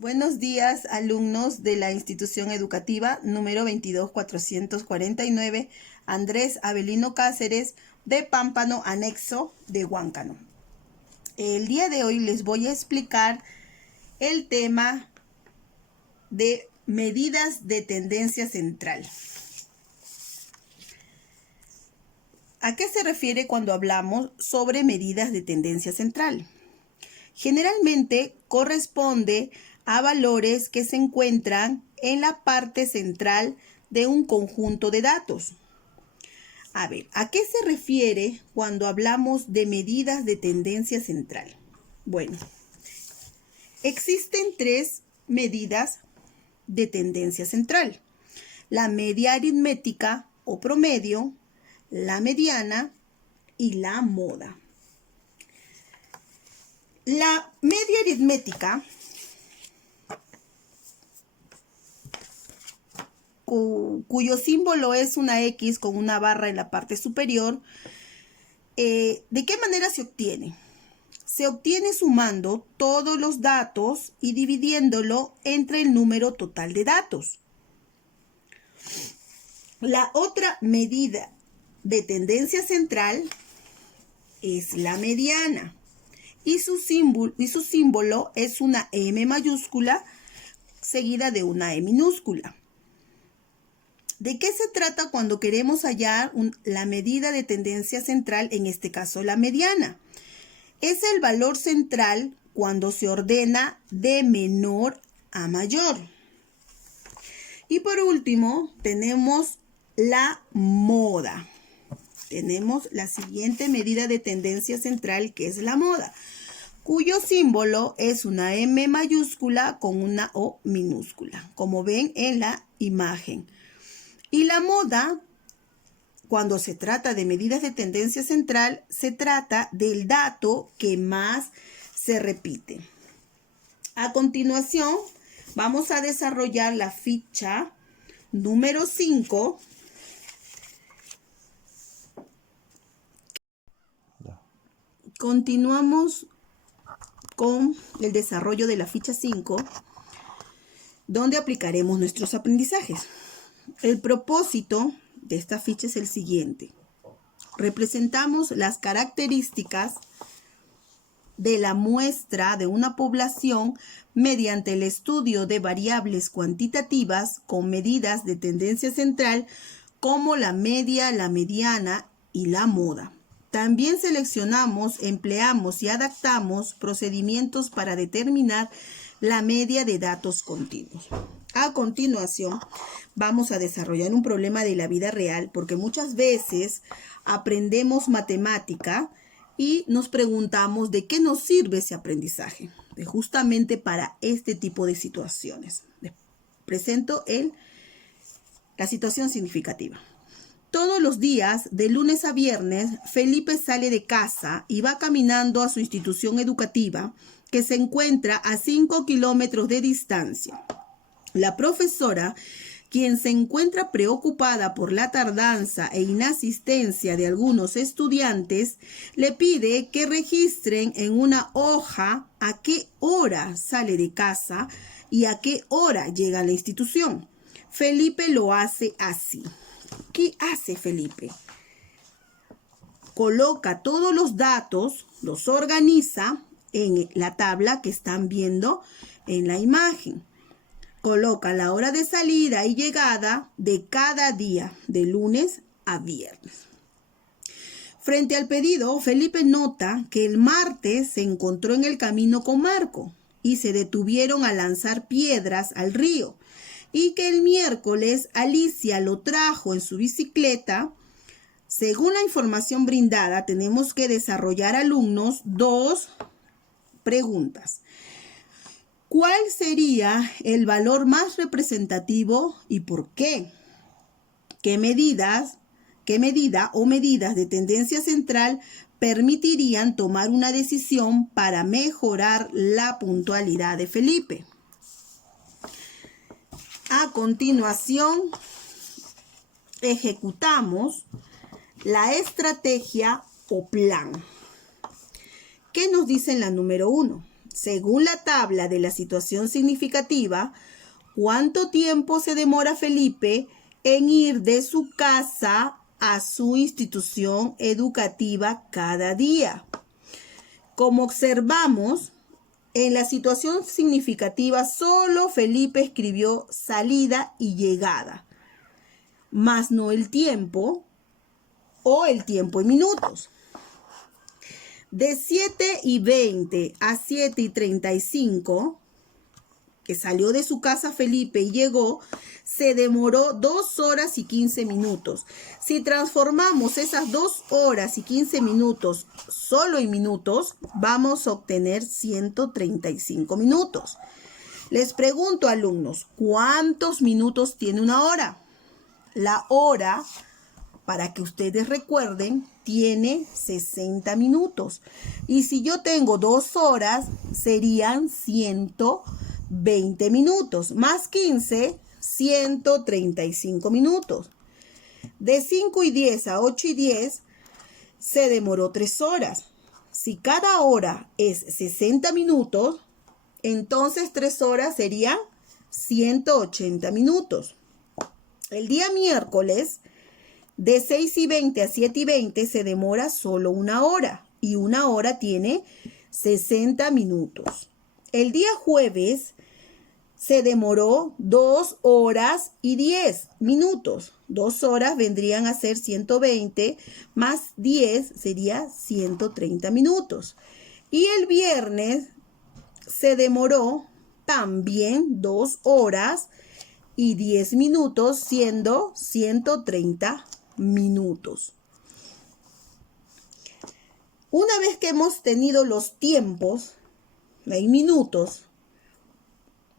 Buenos días, alumnos de la institución educativa número 22449, Andrés Avelino Cáceres, de Pámpano, anexo de Huáncano. El día de hoy les voy a explicar el tema de medidas de tendencia central. ¿A qué se refiere cuando hablamos sobre medidas de tendencia central? Generalmente corresponde a valores que se encuentran en la parte central de un conjunto de datos. A ver, ¿a qué se refiere cuando hablamos de medidas de tendencia central? Bueno, existen tres medidas de tendencia central: la media aritmética o promedio, la mediana y la moda. La media aritmética, cuyo símbolo es una X con una barra en la parte superior, ¿de qué manera se obtiene? Se obtiene sumando todos los datos y dividiéndolo entre el número total de datos. La otra medida de tendencia central es la mediana. Y su símbolo es una M mayúscula seguida de una E minúscula. ¿De qué se trata cuando queremos hallar la medida de tendencia central, en este caso la mediana? Es el valor central cuando se ordena de menor a mayor. Y por último, tenemos la moda. Tenemos la siguiente medida de tendencia central, que es la moda, cuyo símbolo es una M mayúscula con una O minúscula, como ven en la imagen. Y la moda, cuando se trata de medidas de tendencia central, se trata del dato que más se repite. A continuación, vamos a desarrollar la ficha número 5. Continuamos con el desarrollo de la ficha 5, donde aplicaremos nuestros aprendizajes. El propósito de esta ficha es el siguiente: representamos las características de la muestra de una población mediante el estudio de variables cuantitativas con medidas de tendencia central como la media, la mediana y la moda. También seleccionamos, empleamos y adaptamos procedimientos para determinar la media de datos continuos. A continuación, vamos a desarrollar un problema de la vida real, porque muchas veces aprendemos matemática y nos preguntamos de qué nos sirve ese aprendizaje. Justamente para este tipo de situaciones. Les presento la situación significativa. Todos los días, de lunes a viernes, Felipe sale de casa y va caminando a su institución educativa, que se encuentra a 5 kilómetros de distancia. La profesora, quien se encuentra preocupada por la tardanza e inasistencia de algunos estudiantes, le pide que registren en una hoja a qué hora sale de casa y a qué hora llega a la institución. Felipe lo hace así. ¿Qué hace Felipe? Coloca todos los datos, los organiza en la tabla que están viendo en la imagen. Coloca la hora de salida y llegada de cada día, de lunes a viernes. Frente al pedido, Felipe nota que el martes se encontró en el camino con Marco y se detuvieron a lanzar piedras al río, y que el miércoles Alicia lo trajo en su bicicleta. Según la información brindada, tenemos que desarrollar, alumnos, dos preguntas. ¿Cuál sería el valor más representativo y por qué? ¿Qué medida o medidas de tendencia central permitirían tomar una decisión para mejorar la puntualidad de Felipe? A continuación, ejecutamos la estrategia o plan. ¿Qué nos dice en la número 1? Según la tabla de la situación significativa, ¿cuánto tiempo se demora Felipe en ir de su casa a su institución educativa cada día? Como observamos, en la situación significativa solo Felipe escribió salida y llegada, más no el tiempo o el tiempo en minutos. De 7:20 a 7:35, que salió de su casa Felipe y llegó, se demoró 2 horas y 15 minutos. Si transformamos esas 2 horas y 15 minutos solo en minutos, vamos a obtener 135 minutos. Les pregunto, alumnos, ¿cuántos minutos tiene una hora? La hora, para que ustedes recuerden, tiene 60 minutos. Y si yo tengo 2 horas, serían 120 minutos. Más 15, 135 minutos. De 5:10 a 8:10 se demoró 3 horas. Si cada hora es 60 minutos, entonces 3 horas serían 180 minutos. El día miércoles, de 6:20 a 7:20 se demora solo 1 hora y 1 hora tiene 60 minutos. El día jueves se demoró 2 horas y 10 minutos. 2 horas vendrían a ser 120 más 10 sería 130 minutos. Y el viernes se demoró también 2 horas y 10 minutos, siendo 130 minutos. Una vez que hemos tenido los tiempos en minutos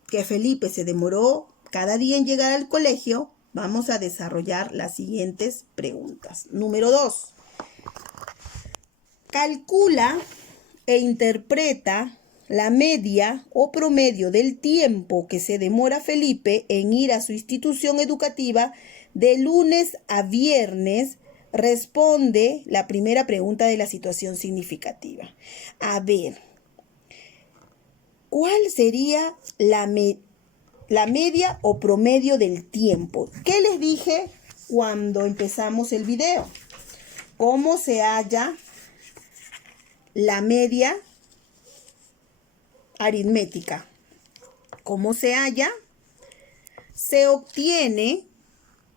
que Felipe se demoró cada día en llegar al colegio, vamos a desarrollar las siguientes preguntas. Número 2. Calcula e interpreta la media o promedio del tiempo que se demora Felipe en ir a su institución educativa de lunes a viernes. Responde la primera pregunta de la situación significativa. A ver, ¿cuál sería la media o promedio del tiempo? ¿Qué les dije cuando empezamos el video? ¿Cómo se halla la media aritmética? ¿Cómo se halla? Se obtiene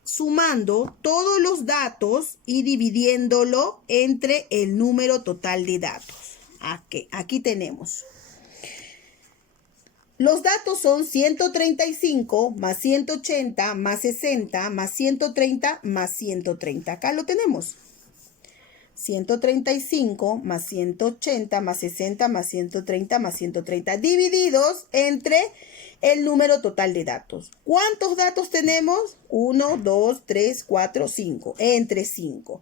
sumando todos los datos y dividiéndolo entre el número total de datos. Aquí tenemos. Los datos son 135 más 180 más 60 más 130 más 130. Acá lo tenemos. 135 más 180 más 60 más 130 más 130 divididos entre el número total de datos. ¿Cuántos datos tenemos? 1, 2, 3, 4, 5. Entre 5.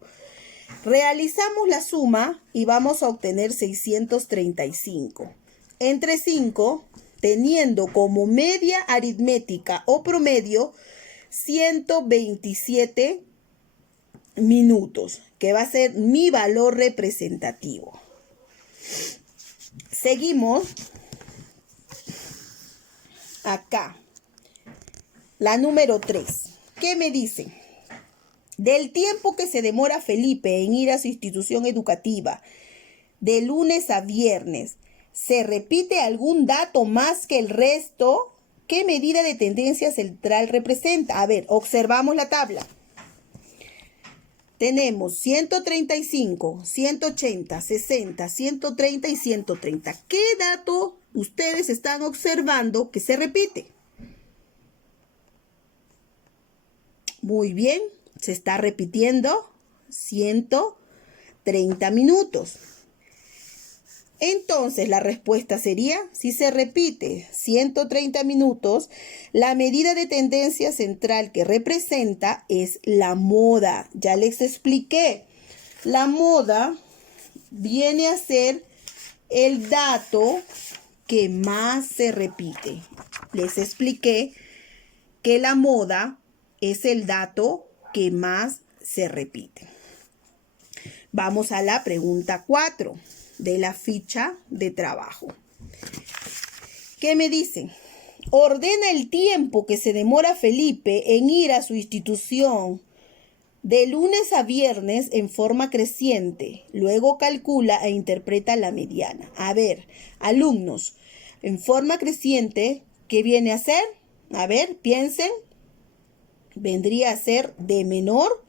Realizamos la suma y vamos a obtener 635. Entre 5, teniendo como media aritmética o promedio 127 minutos, que va a ser mi valor representativo. Seguimos. Acá, la número 3. ¿Qué me dice? Del tiempo que se demora Felipe en ir a su institución educativa de lunes a viernes, ¿se repite algún dato más que el resto? ¿Qué medida de tendencia central representa? A ver, observamos la tabla. Tenemos 135, 180, 60, 130 y 130. ¿Qué dato ustedes están observando que se repite? Muy bien, se está repitiendo 130 minutos. Entonces, la respuesta sería, si se repite 130 minutos, la medida de tendencia central que representa es la moda. Ya les expliqué. La moda viene a ser el dato que más se repite. Les expliqué que la moda es el dato que más se repite. Vamos a la pregunta 4 de la ficha de trabajo. ¿Qué me dicen? Ordena el tiempo que se demora Felipe en ir a su institución de lunes a viernes en forma creciente. Luego calcula e interpreta la mediana. A ver, alumnos, en forma creciente, ¿qué viene a ser? A ver, piensen. Vendría a ser de menor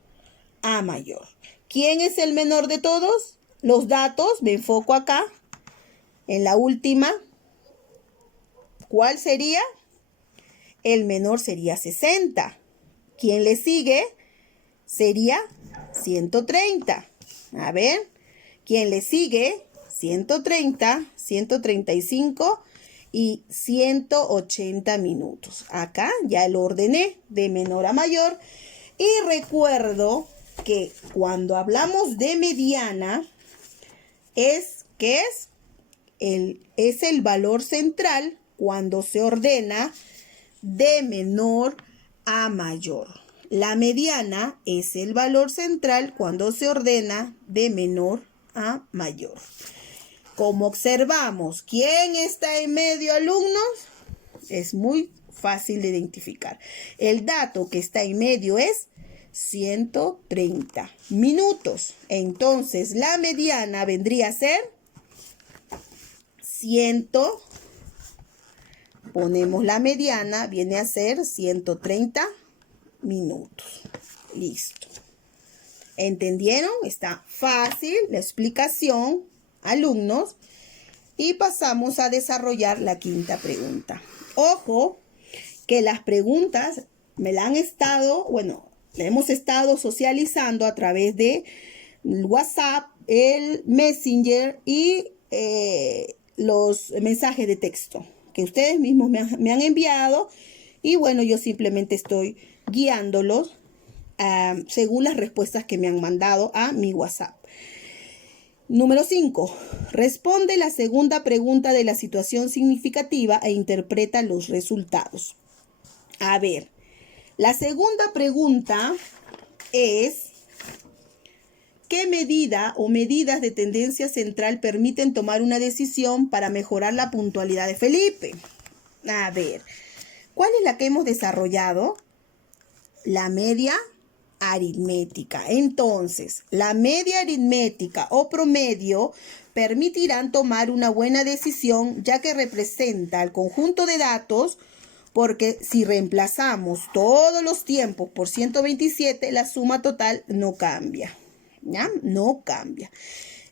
a mayor. ¿Quién es el menor de todos? Los datos, me enfoco acá. En la última, ¿cuál sería? El menor sería 60. ¿Quién le sigue? Sería 130. A ver, ¿quién le sigue? 130, 135 y 180 minutos. Acá ya lo ordené de menor a mayor. Y recuerdo que cuando hablamos de mediana, ¿qué es? Es el valor central cuando se ordena de menor a mayor. La mediana es el valor central cuando se ordena de menor a mayor. Como observamos, ¿quién está en medio, alumnos? Es muy fácil de identificar. El dato que está en medio es 130 minutos. Entonces, la mediana vendría a ser ponemos la mediana, viene a ser 130 minutos. Listo. ¿Entendieron? Está fácil la explicación, alumnos. Y pasamos a desarrollar la quinta pregunta. Ojo, que las preguntas me la han estado, la hemos estado socializando a través de WhatsApp, el Messenger y los mensajes de texto que ustedes mismos me han enviado. Y bueno, yo simplemente estoy guiándolos según las respuestas que me han mandado a mi WhatsApp. Número 5. Responde la segunda pregunta de la situación significativa e interpreta los resultados. A ver, la segunda pregunta es: ¿qué medida o medidas de tendencia central permiten tomar una decisión para mejorar la puntualidad de Felipe? A ver, ¿cuál es la que hemos desarrollado? La media aritmética. Entonces, la media aritmética o promedio permitirán tomar una buena decisión, ya que representa el conjunto de datos, porque si reemplazamos todos los tiempos por 127, la suma total no cambia. ¿Ya? No cambia.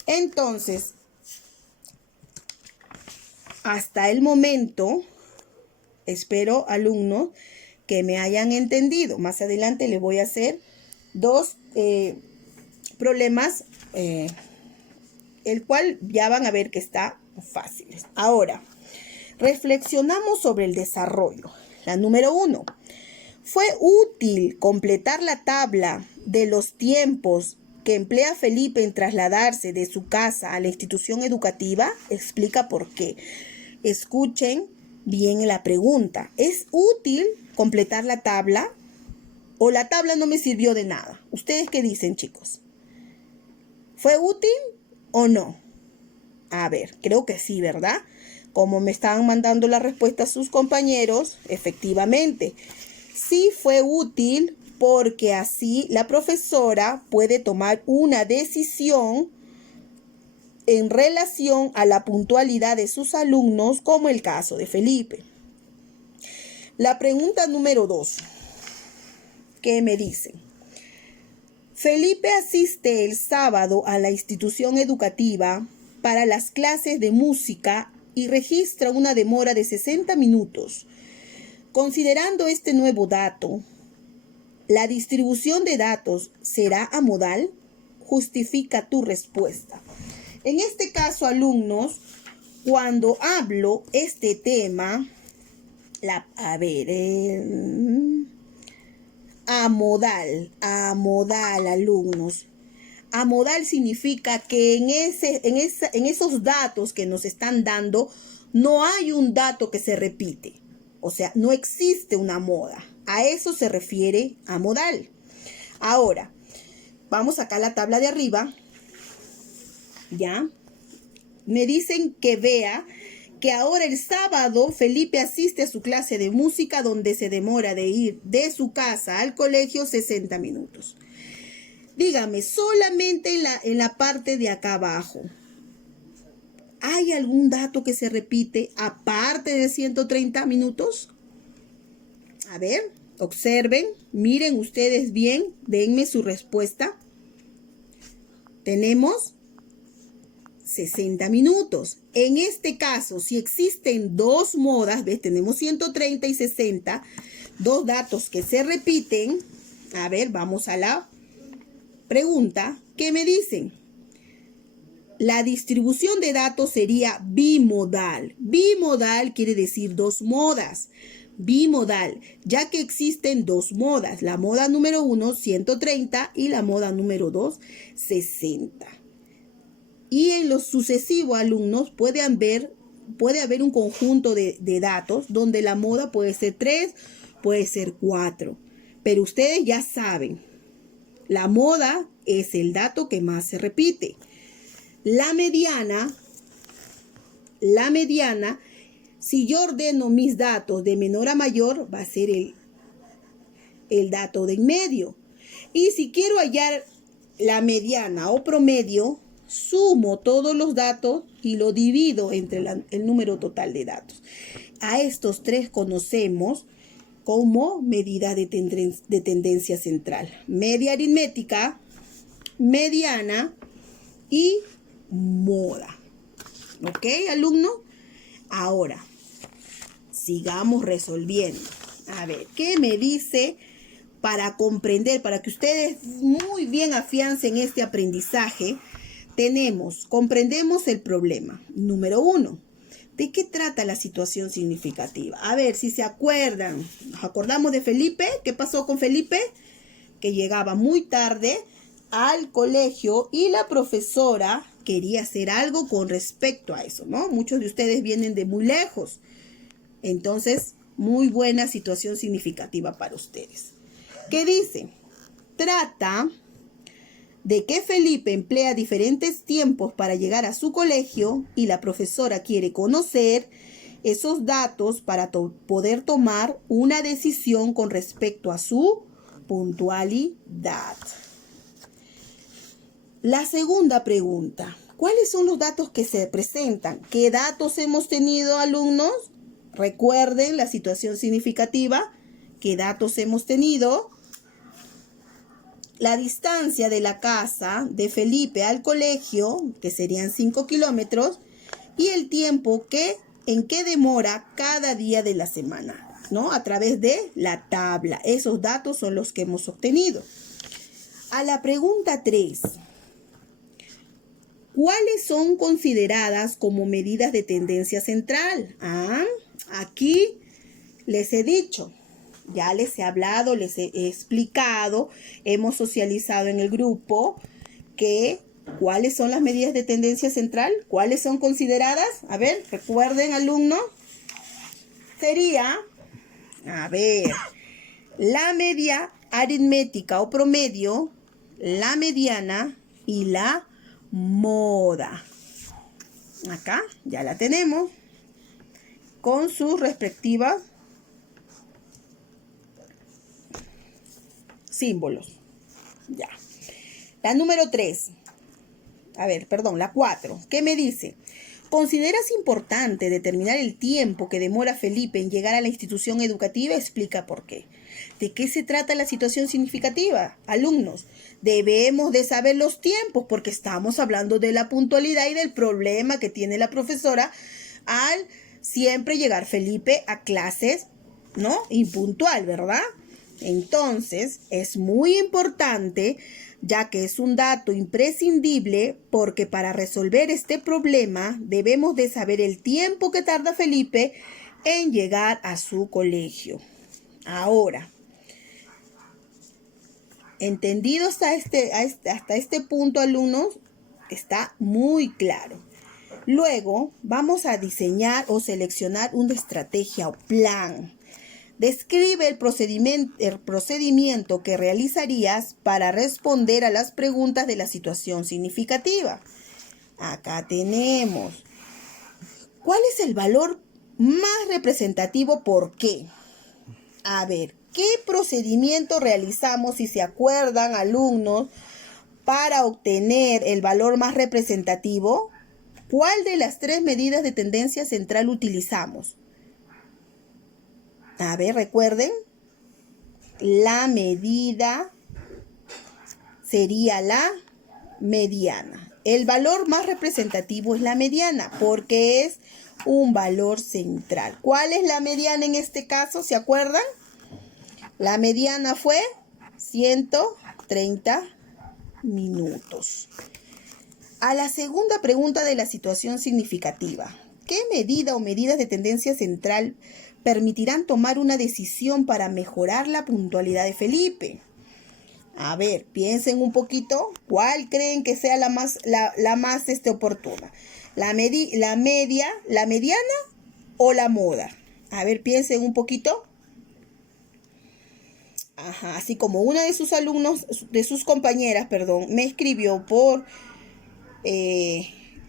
Entonces, hasta el momento, espero, alumnos, que me hayan entendido. Más adelante les voy a hacer dos problemas, el cual ya van a ver que está fácil. Ahora, reflexionamos sobre el desarrollo. La número 1. ¿Fue útil completar la tabla de los tiempos que emplea Felipe en trasladarse de su casa a la institución educativa? Explica por qué. Escuchen bien la pregunta. ¿Es útil completar la tabla o la tabla no me sirvió de nada? ¿Ustedes qué dicen, chicos? ¿Fue útil o no? A ver, creo que sí, ¿verdad? Como me estaban mandando la respuesta sus compañeros, efectivamente, sí fue útil, porque así la profesora puede tomar una decisión en relación a la puntualidad de sus alumnos, como el caso de Felipe. La pregunta número 2. ¿Qué me dicen? Felipe asiste el sábado a la institución educativa para las clases de música y registra una demora de 60 minutos. Considerando este nuevo dato, ¿la distribución de datos será amodal? Justifica tu respuesta. En este caso, alumnos, cuando hablo este tema, amodal, alumnos. Amodal significa que en esos datos que nos están dando, no hay un dato que se repite. O sea, no existe una moda. A eso se refiere amodal. Ahora, vamos acá a la tabla de arriba. ¿Ya? Me dicen que vea que ahora el sábado Felipe asiste a su clase de música donde se demora de ir de su casa al colegio 60 minutos. Dígame, solamente en la parte de acá abajo, ¿hay algún dato que se repite aparte de 130 minutos? A ver, observen, miren ustedes bien, denme su respuesta. Tenemos 60 minutos. En este caso, si existen dos modas, ¿ves? Tenemos 130 y 60, dos datos que se repiten. A ver, vamos a la pregunta. ¿Qué me dicen? La distribución de datos sería bimodal. Bimodal quiere decir dos modas. Bimodal, ya que existen dos modas. La moda número 1, 130, y la moda número 2, 60. Y en los sucesivos alumnos puede haber un conjunto de datos donde la moda puede ser 3, puede ser 4. Pero ustedes ya saben, la moda es el dato que más se repite. La mediana, si yo ordeno mis datos de menor a mayor, va a ser el dato de en medio. Y si quiero hallar la mediana o promedio, sumo todos los datos y lo divido entre el número total de datos. A estos tres conocemos como medida de tendencia central. Media aritmética, mediana y moda. ¿Ok, alumno? Ahora, sigamos resolviendo. A ver, ¿qué me dice para comprender, para que ustedes muy bien afiancen este aprendizaje? Comprendemos el problema. Número 1. ¿De qué trata la situación significativa? A ver, si se acuerdan, nos acordamos de Felipe. ¿Qué pasó con Felipe? Que llegaba muy tarde al colegio y la profesora quería hacer algo con respecto a eso, ¿no? Muchos de ustedes vienen de muy lejos. Entonces, muy buena situación significativa para ustedes. ¿Qué dice? Trata de que Felipe emplea diferentes tiempos para llegar a su colegio y la profesora quiere conocer esos datos para poder tomar una decisión con respecto a su puntualidad. La segunda pregunta, ¿cuáles son los datos que se presentan? ¿Qué datos hemos tenido, alumnos? Recuerden la situación significativa. ¿Qué datos hemos tenido? La distancia de la casa de Felipe al colegio, que serían 5 kilómetros, y el tiempo en que demora cada día de la semana, ¿no? A través de la tabla. Esos datos son los que hemos obtenido. A la pregunta 3. ¿Cuáles son consideradas como medidas de tendencia central? Aquí les he dicho. Ya les he hablado, les he explicado, hemos socializado en el grupo cuáles son las medidas de tendencia central, cuáles son consideradas. A ver, recuerden, alumnos. Sería, la media aritmética o promedio, la mediana y la moda. Acá ya la tenemos con sus respectivas símbolos. Ya. La número 3. La 4. ¿Qué me dice? ¿Consideras importante determinar el tiempo que demora Felipe en llegar a la institución educativa? Explica por qué. ¿De qué se trata la situación significativa? Alumnos, debemos de saber los tiempos porque estamos hablando de la puntualidad y del problema que tiene la profesora al siempre llegar Felipe a clases, ¿no? Impuntual, ¿verdad? Entonces, es muy importante, ya que es un dato imprescindible, porque para resolver este problema debemos de saber el tiempo que tarda Felipe en llegar a su colegio. Ahora, entendido hasta este punto, alumnos, está muy claro. Luego, vamos a diseñar o seleccionar una estrategia o plan. Describe el procedimiento que realizarías para responder a las preguntas de la situación significativa. Acá tenemos ¿Cuál es el valor más representativo? ¿Por qué? A ver, ¿qué procedimiento realizamos, si se acuerdan, alumnos, para obtener el valor más representativo? ¿Cuál de las tres medidas de tendencia central utilizamos? A ver, recuerden, la medida sería la mediana. El valor más representativo es la mediana porque es un valor central. ¿Cuál es la mediana en este caso? ¿Se acuerdan? La mediana fue 130 minutos. A la segunda pregunta de la situación significativa. ¿Qué medida o medidas de tendencia central permitirán tomar una decisión para mejorar la puntualidad de Felipe? A ver, piensen un poquito. ¿Cuál creen que sea la más oportuna? ¿La mediana o la moda? A ver, piensen un poquito. Ajá, así como una de sus alumnos, de sus compañeras, perdón, me escribió por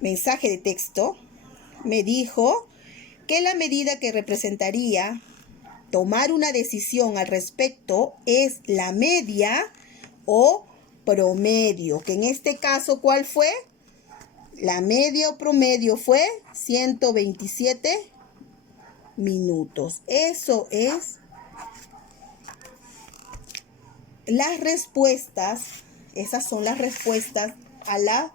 mensaje de texto, me dijo que la medida que representaría tomar una decisión al respecto es la media o promedio, que en este caso, ¿cuál fue? La media o promedio fue 127 minutos. Eso es las respuestas, esas son las respuestas a la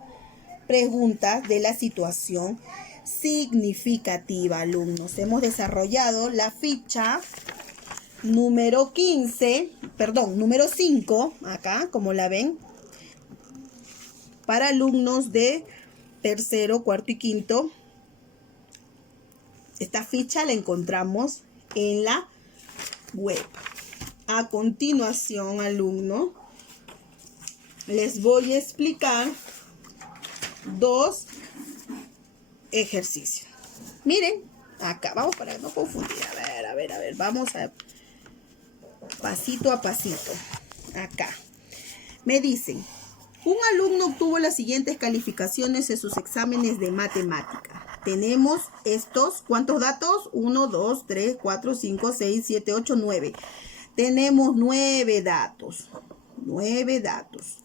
pregunta de la situación significativa, alumnos. Hemos desarrollado la ficha número 5, acá, como la ven, para alumnos de tercero, cuarto y quinto. Esta ficha la encontramos en la web. A continuación, alumnos, les voy a explicar 2 ejercicios. Miren, acá, vamos para no confundir. A ver, vamos a pasito a pasito. Acá. Me dicen, un alumno obtuvo las siguientes calificaciones en sus exámenes de matemática. Tenemos estos, ¿cuántos datos? 1, 2, 3, 4, 5, 6, 7, 8, 9. Tenemos 9 datos. 9 datos.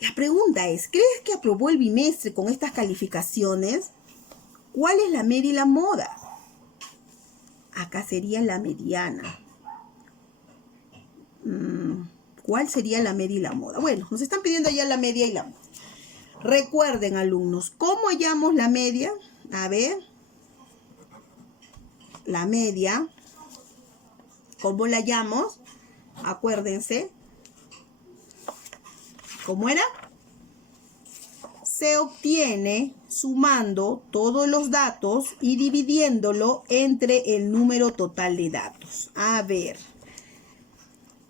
La pregunta es, ¿crees que aprobó el bimestre con estas calificaciones? ¿Cuál es la media y la moda? Acá sería la mediana. ¿Cuál sería la media y la moda? Bueno, nos están pidiendo ya la media y la moda. Recuerden, alumnos, ¿cómo hallamos la media? A ver, la media, ¿cómo la hallamos? Acuérdense. ¿Cómo era? Se obtiene sumando todos los datos y dividiéndolo entre el número total de datos. A ver,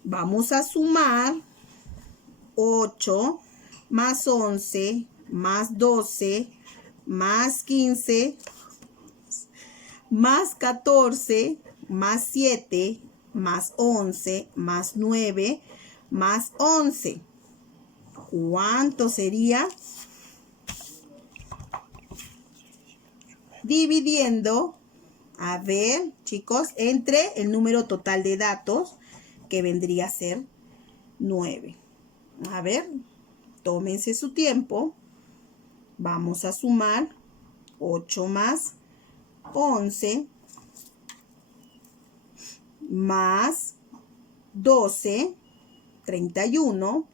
vamos a sumar 8 más 11 más 12 más 15 más 14 más 7 más 11 más 9 más 11. ¿Cuánto sería? Dividiendo, a ver, chicos, entre el número total de datos, que vendría a ser 9. A ver, tómense su tiempo. Vamos a sumar 8 más 11 más 12, 31,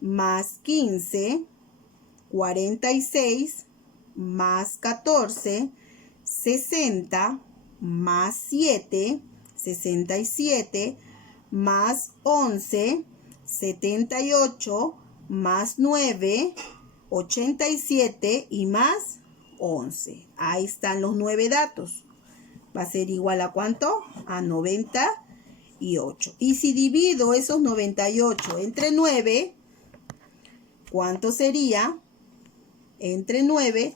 más 15, 46, más 14, 60, más 7, 67, más 11, 78, más 9, 87 y más 11. Ahí están los 9 datos. Va a ser igual a ¿cuánto? A 98. Y si divido esos 98 entre 9, ¿cuánto sería? Entre 9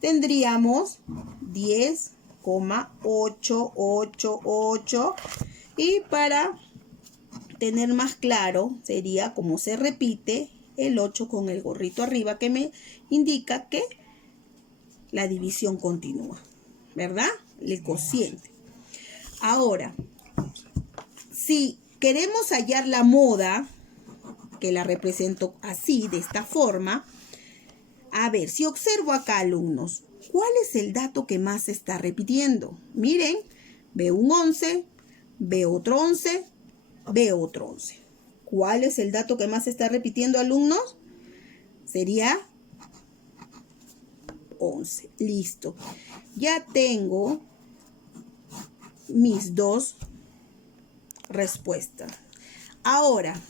tendríamos 10,888. Y para tener más claro, sería como se repite el 8 con el gorrito arriba, que me indica que la división continúa, ¿verdad? El cociente. Ahora, si queremos hallar la moda, que la represento así, de esta forma, a ver, si observo acá, alumnos, ¿cuál es el dato que más se está repitiendo? Miren, veo un 11, veo otro 11, veo otro 11. ¿Cuál es el dato que más se está repitiendo, alumnos? Sería 11. Listo. Ya tengo mis dos respuestas. Ahora,